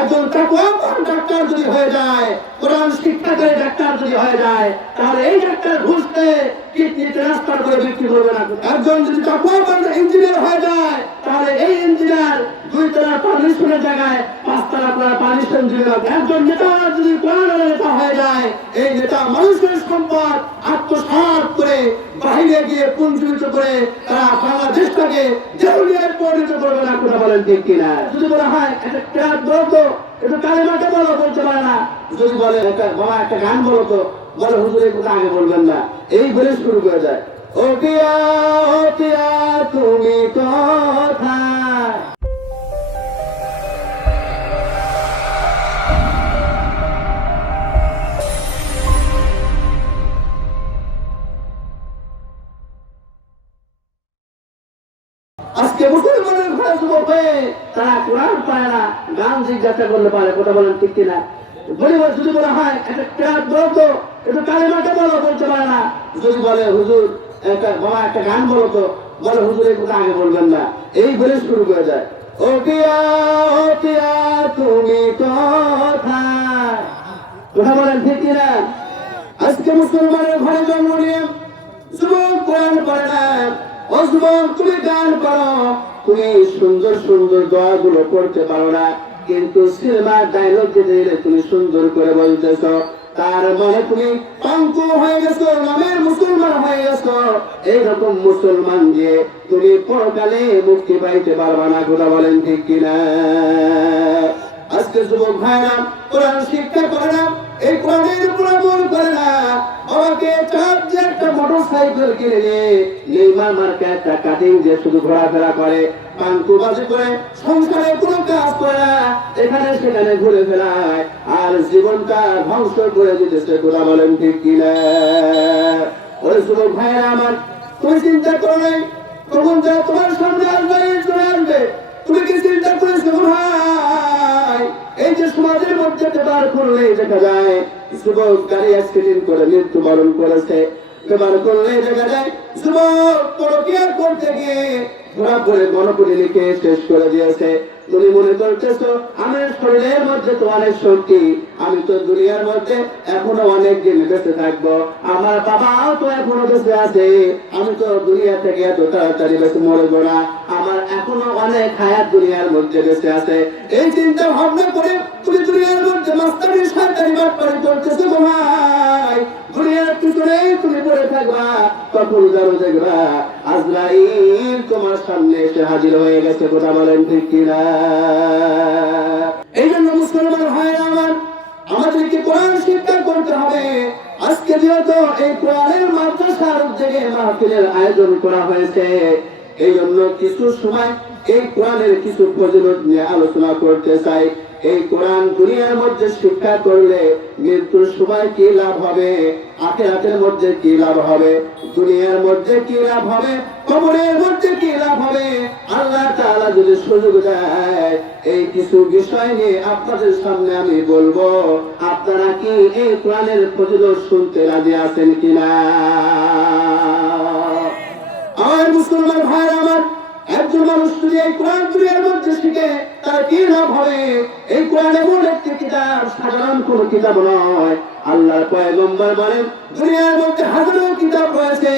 একজন ডাক্তার যদি হয়ে যায়, কোরআন শিক্ষা করে ডাক্তার যদি হয়ে যায়, তাহলে এই ডাক্তার ঘুষতে কিডনি ট্রান্সফার করে বিক্রি করবে না। একজন যদি চাকুয়ান ইঞ্জিনিয়ার হয়ে যায়, তাহলে এই ইঞ্জিনিয়ার দুই তলা পারমিশনের জায়গায় তলা করা পারমিশন দিবে একজন নেতা যদি নেতা হয়ে যায়, এই নেতা মানুষের সম্পদ আত্মসাৎ করে বাহিরে গিয়ে পুঞ্জীবিত করে তারা বাংলাদেশটাকে দেউলিয়ায় পরিণত করবে না, কথা বলেন ঠিক কিনা? যদি বলা হয়, একটা ক্লাব বলো তো একটু কালেমাকে বলো, বলতে পারে না। যদি বলে, একটা বাবা, একটা গান বলো তো বলে হুজুরের কথা আগে বলবেন না। এই বলে শুরু করে যায় ও পিয়া ও পিয়া তুমি কোথায় জিজ্ঞাসা করলে পারে কথা বলেন ঠিক কিনা? পরিবার যদি বলা হয়, একটা ক্লাব বলো তো একটু কালেমাকে বলো, বলতে পারে না। যদি বলে, হুজুর, একটা বাবা, একটা গান বলো তো, বলে হুজুরের কথা আগে বলবেন না। এই বলে শুরু করে যায় ও পিয়া তুমি কোথায়? কথা বলেন ঠিক কিনা? আজকে মুসলমানের ঘরে জন্ম নিয়ে যুবক কোরআন পড়ে না। ও তুমি গান করো। তুমি সুন্দর সুন্দর দোয়াগুলো করতে পারো না। কিন্তু সিনেমার ডায়লগ দিতে গেলে তুমি সুন্দর করে বলতেছ, তার মনে তুমি পঙ্ক হয়ে গেছো, নামের মুসলমান হয়ে গেছো। এইরকম মুসলমান যে তুমি পরকালে মুক্তি পাইতে পারবা না, কথা বলেন ঠিক কিনা? আজকে যুবক ভাইরা, কোরআন শিক্ষা করে না, এই কোরআনের উপর আমল করে না। বাবাকে চাপ যে একটা মোটর কিনে নিয়ে নেইমার মার্কে একটা কাটিং যে শুধু ঘোরাফেরা করে না তোমার সামনে আসবে তুমি কি চিন্তা করেছ ভাই সমাজের মধ্যে বার করলে দেখা যায়, যুবক গাড়ি অ্যাক্সিডেন্ট করে, মৃত্যুবরণ করেছে। ব্যবহার করলে দেখা যায়, যুবক পরকিয়া করতে গিয়ে ধরা পড়ে গণপুরি লিখে শেষ করে দিয়েছে। তুমি মনে করতেছো, আমার শরীরের মধ্যে তো অনেক শক্তি, আমি তো দুনিয়ার মধ্যে এখনও অনেক দিন বেঁচে থাকব। আমার বাবাও তো এখনও বেঁচে আছে, আমি তো দুনিয়া থেকে এত তাড়াতাড়ি বেঁচে মরবো না। আমার এখনও অনেক হায়াত দুনিয়ার মধ্যে বেঁচে আছে। এই চিন্তা ভাবনা করে তুমি দুনিয়ার মধ্যে মাস্টারি সরকারি বাটপারি করতেছো গো ভাই। দুনিয়ার পিছনে তুমি পড়ে থাকবা, তখন জানো দেখবা। আজরাইল তোমার সামনে এসে হাজির হয়ে গেছে কথা বলেন ঠিক কিনা? এই জন্য মুসলমান ভাই আমার, আমাদেরকে কোরআন শিক্ষা করতে হবে। আজকে যেহেতু এই কোরআনের মাদ্রাসার উদ্যোগে মাহফিলের আয়োজন করা হয়েছে এই জন্য কিছু সময় এই কোরআনের কিছু ফজিলত নিয়ে আলোচনা করতে চাই। এই কোরআন দুনিয়ার মধ্যে শিক্ষা করলে মৃত্যুর সময় কি লাভ হবে? আখেরাতের মধ্যে কি লাভ হবে? দুনিয়ার মধ্যে কি লাভ হবে? কবরের মধ্যে কি লাভ হবে? আল্লাহ তাআলা যদি সুযোগ দেয়, এই কিছু বিষয় নিয়ে আপনাদের সামনে আমি বলব, আপনারা কি এই কোরআনের ফজিলত শুনতে রাজি আছেন কিনা আমার মুসলমান ভাই আমার একজন মানুষ যদি এই কোরআন একটি কিতাব, সাধারণ কোন কিতাব নয়। আল্লাহর পয়গম্বর বলেন, দুনিয়ার মধ্যে হাজারো কিতাব রয়েছে।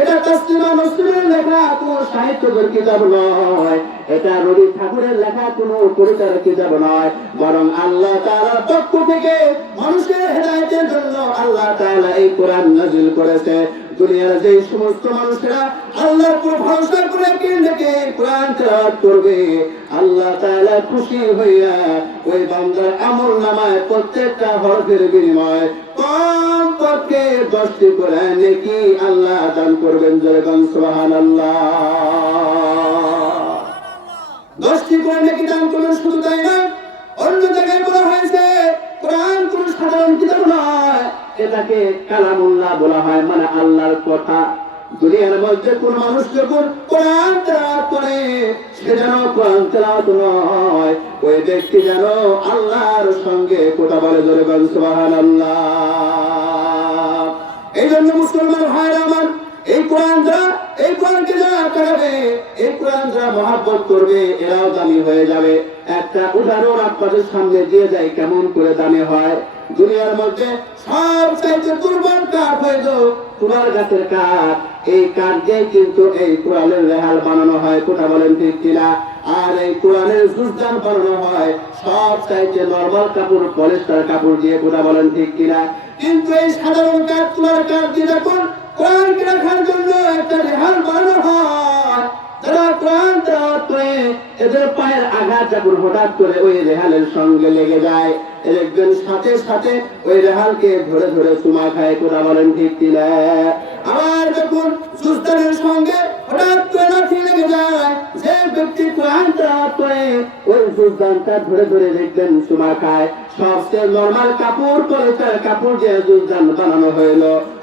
এটা তসলিমা মুসলিমের লেখা কোন সাহিত্যের কিতাব নয়। এটা রবি ঠাকুরের লেখা, কোন কবিতার কিতাব নয়। বরং আল্লাহ তাআলার পক্ষ থেকে মানুষের হেদায়েতের জন্য আল্লাহ তাআলা এই কোরআন নাযিল করেছে। দুনিয়ার যে সমস্ত মানুষেরা আল্লাহর উপর ভরসা করে কেন্দ্রকে কোরআন তেলাওয়াত করবে, আল্লাহ তাআলা খুশি হইয়া ওই বান্দার আমল নামায় প্রত্যেকটা হরফের বিনিময় কম পক্ষে দশটি করে নেকি আল্লাহ দান করবেন যেরকম সুবহানাল্লাহ। দশটি করে নাকি দান করলেন, শুধু তাই না অন্য জায়গায় বলা হয়েছে, কোরআন কোন সাধারণ কিতাব নয় এটাকে কালামুল্লাহ বলা হয় মানে আল্লাহর কথা। দুনিয়ার মধ্যে কোন মানুষ যখন কোরআন তেলাওয়াত করে, সে যেন কোরআন তেলাওয়াত নয়, ওই ব্যক্তি যেন আল্লাহর সঙ্গে কথা বলে ধরে বল সুবহানাল্লাহ। এই জন্য মুসলমান ভাইরা আমার, এই কোরআন যারা এই কোরআনকে যারা চালাবে এই কোরআন যারা মহাব্বত করবে, এরাও দামি হয়ে যাবে। একটা উদাহরণ আপনাদের সামনে দিয়ে যায় কেমন করে দামি হয়। দুনিয়ার মধ্যে সব চাইতে দুর্বল কাঠ হয়তো তোমার গাছের কাঠ। এই কাঠ দিয়ে কিন্তু এই কোরআনের রেহাল বানানো হয়, কোথা বলেন ঠিক কিনা? আর এই কোরআনের সুস্থান বানানো হয় সব চাইতে নর্মাল কাপড়, পলিস্টার কাপড় দিয়ে, কোথা বলেন ঠিক কিনা? কিন্তু এই সাধারণ কাঠ তুলার কাঠ দিয়ে যখন কোরআনকে রাখার জন্য একটা রেহাল বানানো হয়। যারা কোরআন তেলাওয়াত করে এদের পায়ের আঘাত যখন হঠাৎ করে ওই রেহালের সঙ্গে লেগে যায় এ দেখবেন সাথে সাথে ওই রেহালকে ধরে ধরে চুমা খায়, কোথা বলেন ঠিক কিনা? আবার যখন সুস্তানের সঙ্গে হঠাৎ করে লাঠি লেগে যায়, যে ব্যক্তি কোরআন তেলাওয়াত করে ওই সুস্তানটা ধরে ধরে দেখবেন চুমা খায়। সবচেয়ে নর্মাল কাপড় করে তার কাপড় দিয়ে দুর্দান বানানো হইল।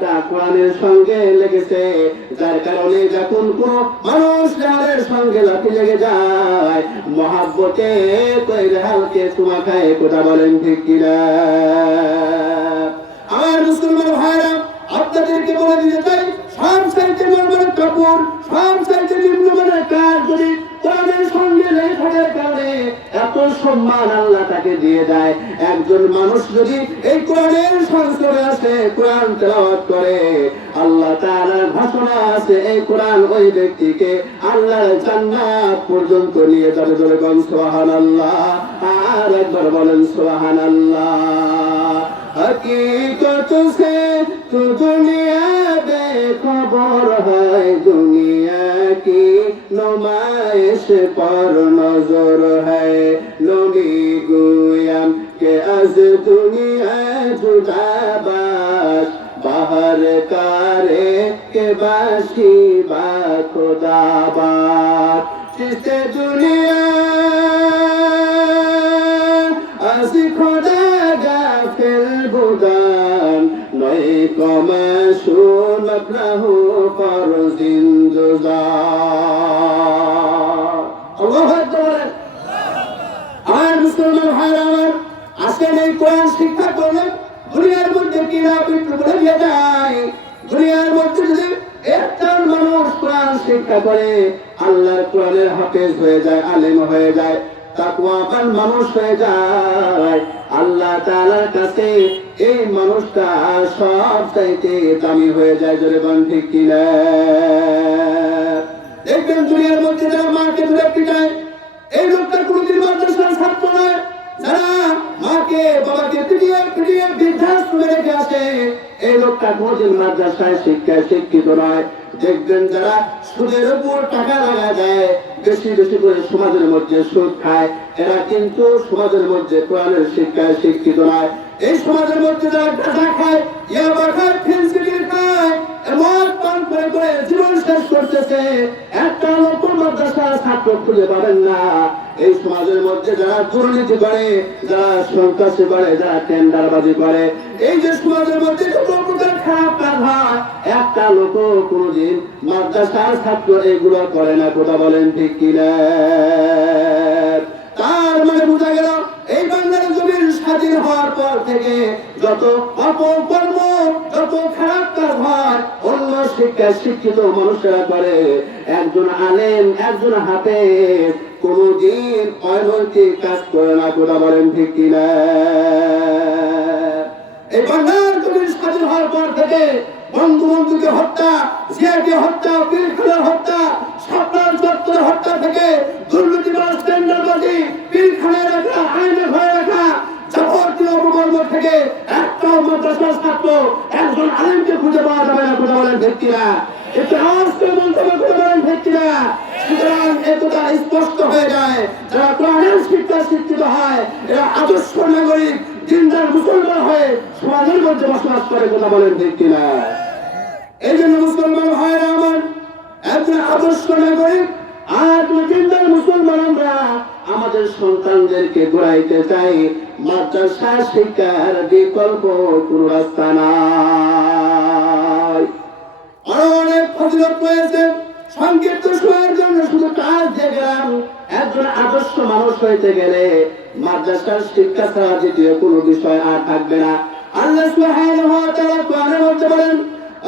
কাঠটা কোরআনের সঙ্গে লেগেছে, যার কারণে যখন কোন মানুষ রেহালের সঙ্গে লাঠি লেগে যায়, মহাব্বতে কই হালকে তোমা খায়, কোথা বলেন ঠিক কিনা? আমার মুসলমান ভাইরা, আপনাদেরকে বলে দিতে চাই, সব সাইতে নর্মাল কাপড় সব সাইতে নিম্নমানের কাজ যদি তাদের সঙ্গে লেখার কারণে এত সম্মান আল্লাহ তাকে দিয়ে দেয়। একজন মানুষ যদি এই কোরআনের সংস্করণে আসে, কোরআন তেলাওয়াত করে, আল্লাহ তাআলার ঘোষণা আছে এই কোরআন ওই ব্যক্তিকে আল্লাহর জান্নাত পর্যন্ত নিয়ে যাবে বলে বলেন, সুবহানাল্লাহ। আর একবার বলেন, সুবহানাল্লাহ। হকিকত সে তু দুনিয়া বে খবর হয় नुमाइश पर नजर है नबी गुयाम के अज दुनिया जुदाबाद बाहर कारे के बाशी बा खुदाबाद जिसे दुनिया আজি খোদা গাফিল বুদান নয় কমা শুনক রাহু পর জিন্দুজা আল্লাহু এই মানুষটা সব চাইতে দামি হয়ে যায়, জোরে দেখবেন দুনিয়ার মধ্যে এই লোকটা কোনদিন ছাত্র নয়, যারা মাকে বাবাকে পিটিয়ে পিটিয়ে বৃদ্ধাশ্রমে রেখে আসে। এই লোকটা কোনদিন মাদ্রাসায় শিক্ষায় শিক্ষিত নয়। দেখবেন যারা সুদের উপর টাকা লাগা দেয়, বেশি বেশি করে সমাজের মধ্যে সুদ খায়, এরা কিন্তু সমাজের মধ্যে কোরআনের শিক্ষায় শিক্ষিত নয়। এই সমাজের মধ্যে যারা গাঁজা খায় ইয়াবা খায় ফেন্সিডিল খায় মদ পান করে করে জীবন শেষ করতেছে। একটা লোক মাদ্রাসা ছাত্র খুঁজে পাবেন না। এই সমাজের মধ্যে যারা দুর্নীতি করে, যারা সন্ত্রাসী করে, যারা টেন্ডারবাজি করে, এই যে সমাজের মধ্যে একটা লোক কোনোদিন মাদ্রাসার ছাত্র এগুলো করে না, কথা বলেন ঠিক কিনা? তার মানে বোঝা গেল, এই বাংলার জমির স্বাধীন হওয়ার পর থেকে যত অপকর্ম, যত খারাপ কাজ হয়, অন্য শিক্ষায় শিক্ষিত মানুষেরা করে। একজন আলেম, একজন হাতে কোনদিন অনৈতিক কাজ করে না কথা বলেন ঠিক কিনা? এই বাংলার জমির স্বাধীন হওয়ার পর থেকে বঙ্গবন্ধুকে হত্যা, জিয়াকে হত্যা পিলখানার হত্যা, সরকার চত্বর হত্যা থেকে দুর্নীতিবাজ টেন্ডারবাজি পিলখানায় রাখা আইনে ঘরে রাখা, যাবতীয় অপকর্ম থেকে একটা মাদ্রাসার ছাত্র, একজন আলেমকে খুঁজে পাওয়া যাবে না কথা বলেন ব্যক্তিরা একটু আওয়াজ করে বলতে হবে কথা বলেন ব্যক্তিরা সুতরাং এতটা স্পষ্ট হয়ে যায়, যারা কোরআনের শিক্ষা শিক্ষিত হয়, এরা আদর্শ নাগরিক, দিনদার মুসলমান হয়ে সমাজের মধ্যে বসবাস করে, কথা বলেন ঠিক কিনা? এই জন্য মুসলমান ভাইরা আমার। একজন আদর্শ নাগরিক আর দিনদার মুসলমান আমরা, আমাদের সন্তানদেরকে গড়াইতে চাই। মাদ্রাসা শিক্ষার বিকল্প কোন রাস্তা নাই। আরও অনেক ফজিলত রয়েছে। সংক্ষিপ্ত সময়ের জন্য শুধু কাজ দেখলাম। একজন আদর্শ মানুষ হইতে গেলে মাদ্রাসার শিক্ষা ছাড়া দ্বিতীয় কোনো বিষয় আর থাকবে না। আল্লাহ সুবহানাহু ওয়া তাআলা কোরআনে বলতে বলেন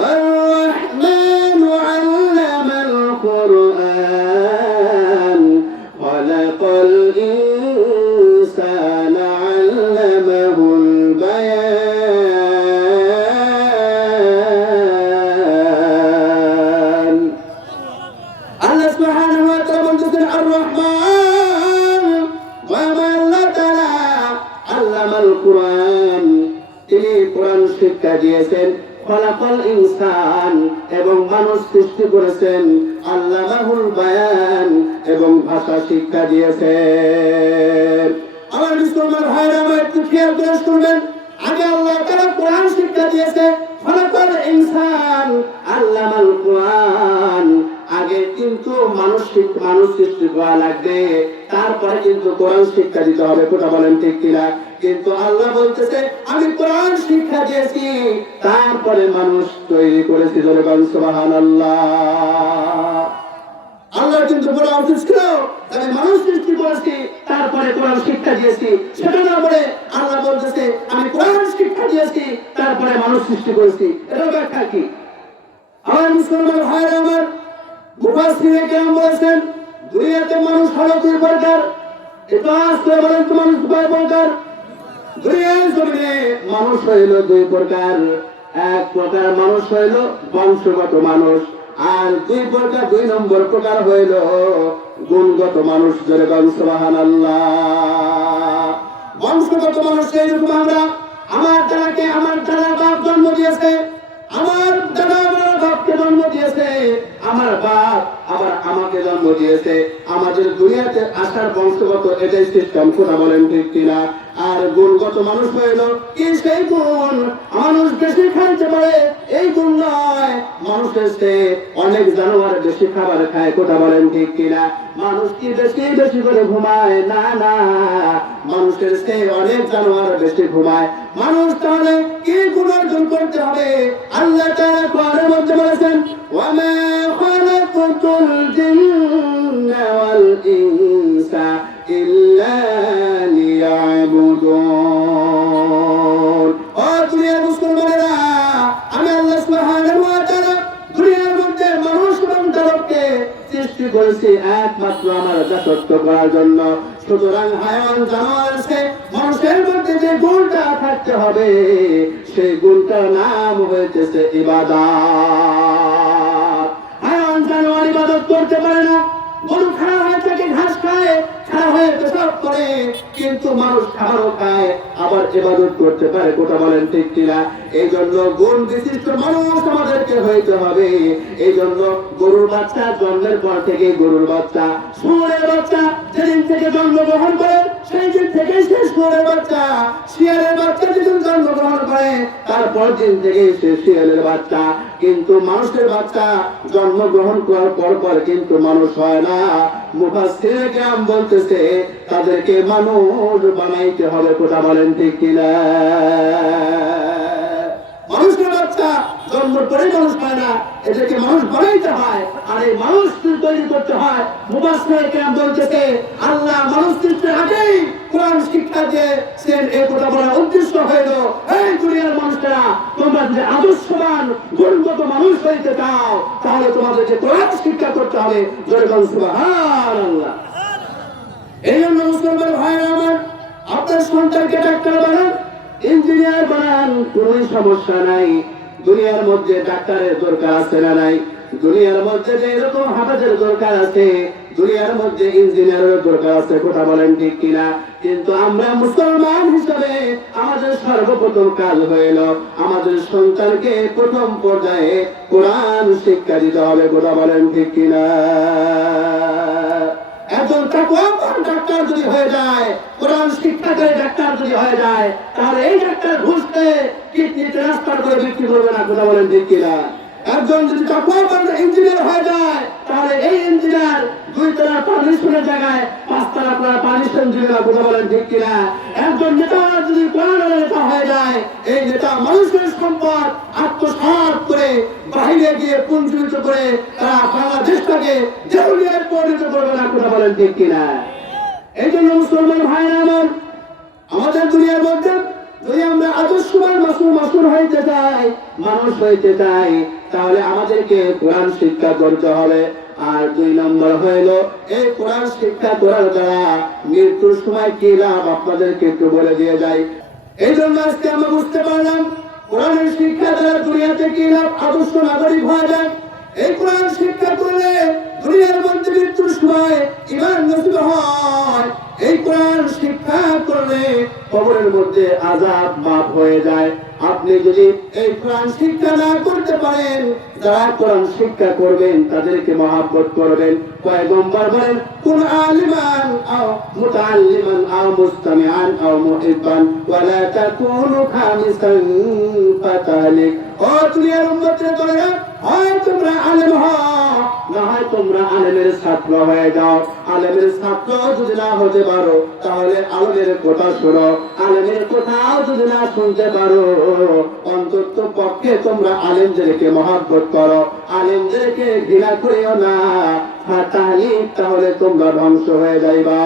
আর-রহমান আল্লামাল কুরআন। সৃষ্টি আল্লাহ রাহুল বায়ান এবং ভাষা শিক্ষা দিয়েছেন। আমার মুসলমান আমার একটু খেয়াল করে শুনবেন। আগে আল্লাহ তারা কোরআন শিক্ষা দিয়েছে খলাকাল ইনসান আল্লাহ কুরআন। আগে কিন্তু মানুষ শিক- মানুষ সৃষ্টি করা লাগবে। তারপরে কিন্তু কোরআন শিক্ষা দিতে হবে, কোথা বলেন ঠিক কিনা? কিন্তু আল্লাহ বলতেছে, আমি কোরআন শিক্ষা দিয়েছি, তারপরে মানুষ তৈরি করেছি জনগণ সুবাহান আল্লাহ আল্লাহ কিন্তু উচিত ছিল আমি মানুষ সৃষ্টি করেছি, তারপরে কোরআন শিক্ষা দিয়েছি। সেটা না বলে আল্লাহ বলতেছে, আমি কোরআন শিক্ষা দিয়েছি, তারপরে মানুষ সৃষ্টি করেছি। এটা ব্যাখ্যা কি? আমার মুসলমান ভাইরা আমার দুনিয়াতে মানুষ হলো দুই প্রকার বলেন তো মানুষ মানুষ দুই প্রকার। এক প্রকার মানুষ মানুষ, আর দুই প্রকার দুই প্রকার গুণগত মানুষ বংশগত মানুষ এইরকম আমার আমাকে জন্ম দিয়েছে। আমাদের দুনিয়াতে আসার বংশগত এটাই সিস্টেম কোথা বলেন ঠিক কিনা? আর গুণগত মানুষ হইল কি সেই গুণ? মানুষ বেশি খাইতে পারে, এই গুণ নয়। মানুষের সে অনেক জানোয়ার বেশি খাবার খায়, কোথা বলেন ঠিক কিনা? মানুষ কি বেশি বেশি করে ঘুমায়? না না। মানুষের সে অনেক জানোয়ার বেশি ঘুমায়। মানুষ তাহলে কি গুণ অর্জন করতে হবে? আল্লাহ দাসত্ব করার জন্য সুতরাং হায়ান জামালকে মানুষের মধ্যে যে গুণটা থাকতে হবে, সেই গুণটার নাম হয়েছে ইবাদত। হায়ান জানোয়ার ইবাদত করতে পারে না। গরু খারাপ হয়ে থাকে, ঘাস খায় খারাপ হয়ে পেশাব করে। কিন্তু মানুষ খাবারও খায় আবার ইবাদত করতে পারে, কোথা বলেন ঠিক কিনা? এই জন্য গুণ বিশিষ্ট মানুষ আমাদেরকে হইতে হবে। এই জন্য গরুর বাচ্চা জন্মের পর থেকে গরুর বাচ্চা, শুয়োরের বাচ্চা যেদিন থেকে জন্মগ্রহণ করে, সেই দিন থেকে বাচ্চা। শিয়ালের বাচ্চা যেদিন জন্মগ্রহণ করে তারপর দিন থেকে শিয়ালের বাচ্চা। কিন্তু মানুষের বাচ্চা জন্মগ্রহণ করার পর পর কিন্তু মানুষ হয় না। মুফাসসিরে কেরাম বলতেছে, তাদেরকে মানুষ বানাইতে হবে কোথা বলেন ঠিক কিনা? মানুষের বাচ্চা জন্মের পরে মানুষ হয় না, এদেরকে মানুষ বানাইতে হয়, আর এই মানুষ তৈরি করতে হয় মুবাসির কেরাম বলতেছে, আল্লাহ মানুষ সৃষ্টির আগেই কোরআন শিক্ষা দিয়ে সে এই কথা বলার উদ্দেশ্য হইল এই দুনিয়ার মানুষেরা, তোমরা যদি আদর্শবান, গুণগত মানুষ হইতে চাও, তাহলে তোমাদেরকে কোরআন শিক্ষা করতে হবে। জয়গঞ্জ সুবহানাল্লাহ। এই জন্য মুসলমান ভাইরা আমার, আপনার সন্তানকে ডাক্তার বানান, ইঞ্জিনিয়ার বানান কোন সমস্যা নাই। দুনিয়ার মধ্যে ডাক্তারের দরকার আছে না নাই? দুনিয়ার মধ্যে যে এরকম হাফাজের দরকার আছে, দুনিয়ার মধ্যে ইঞ্জিনিয়ারের দরকার আছে, কথা বলেন ঠিক কিনা? কিন্তু আমরা মুসলমান হিসাবে আমাদের সর্বপ্রথম কাজ হইল আমাদের সন্তানকে প্রথম পর্যায়ে কোরআন শিক্ষা দিতে হবে, কথা বলেন ঠিক কিনা? একজন ডাক্তার যদি হয়ে যায়, কোরআন শিক্ষা করে ডাক্তার যদি হয়ে যায়, তাহলে এই ডাক্তার ঘুষতে কিডনি ট্রান্সফার করে বিক্রি করবে না, কথা বলেন ঠিক একজন যদি চাকর ইঞ্জিনিয়ার হয়ে যায়, তাহলে এই ইঞ্জিনিয়ার দুই তারা পারমিশনের জায়গায় পাঁচ তারা আপনারা পারমিশন দিবে না কথা বলেন ঠিক কিনা? একজন নেতা যদি কোরআনের নেতা হয়ে যায়, এই নেতা মানুষের সম্পদ আত্মসাৎ করে বাহিরে গিয়ে পুঞ্জীবিত করে তারা বাংলাদেশটাকে দেউলিয়ায় পরিণত করবে না কথা বলেন ঠিক কিনা? এই জন্য মুসলমান ভাইরা আমার, আমাদের দুনিয়ার মধ্যে যদি আমরা আদর্শবান মাসুর মাসুর হইতে চাই, মানুষ হইতে চাই, তাহলে আমাদেরকে কোরআন শিক্ষা করতে হবে। আর দুই নম্বর হইল, এই কোরআন শিক্ষা করার দ্বারা মৃত্যুর সময় কি লাভ? আপনাদেরকে একটু বলে দিয়ে যাই। এই জন্য আজকে আমরা বুঝতে পারলাম, কোরআনের শিক্ষা দ্বারা দুনিয়াতে কি লাভ? আদর্শ নাগরিক হওয়া যায়। এই কোরআন শিক্ষা করলে দুনিয়ার মধ্যে মৃত্যুর কবরের মধ্যে আজাদ মাফ হয়ে যায়। আপনি যদি এই প্রাণ শিক্ষা না করতে পারেন যারা কোরআন শিক্ষা করবেন, তাদেরকে মহাব্বত করবেন। পয়গম্বর বলেন কোন আলিমান আও আও মুস্তামিআন আও মুহিব্বান তাকুনু খামিসান ফাতালিক। ও উম্মতের দলেরা, হয় তোমরা আলেম হও, না হয় তোমরা আলেমের ছাত্র হয়ে যাও। আলেমের ছাত্র যদি না হতে পারো, তাহলে আলেমের কথা শোনো। আলেমের কথাও যদি না শুনতে পারো, অন্তত পক্ষে তোমরা আলেম আলেমদেরকে মহাব্বত করো। আলিমদেরকে ঘৃণা করিও না। তাহলে তোমরা ধ্বংস হয়ে যাইবা।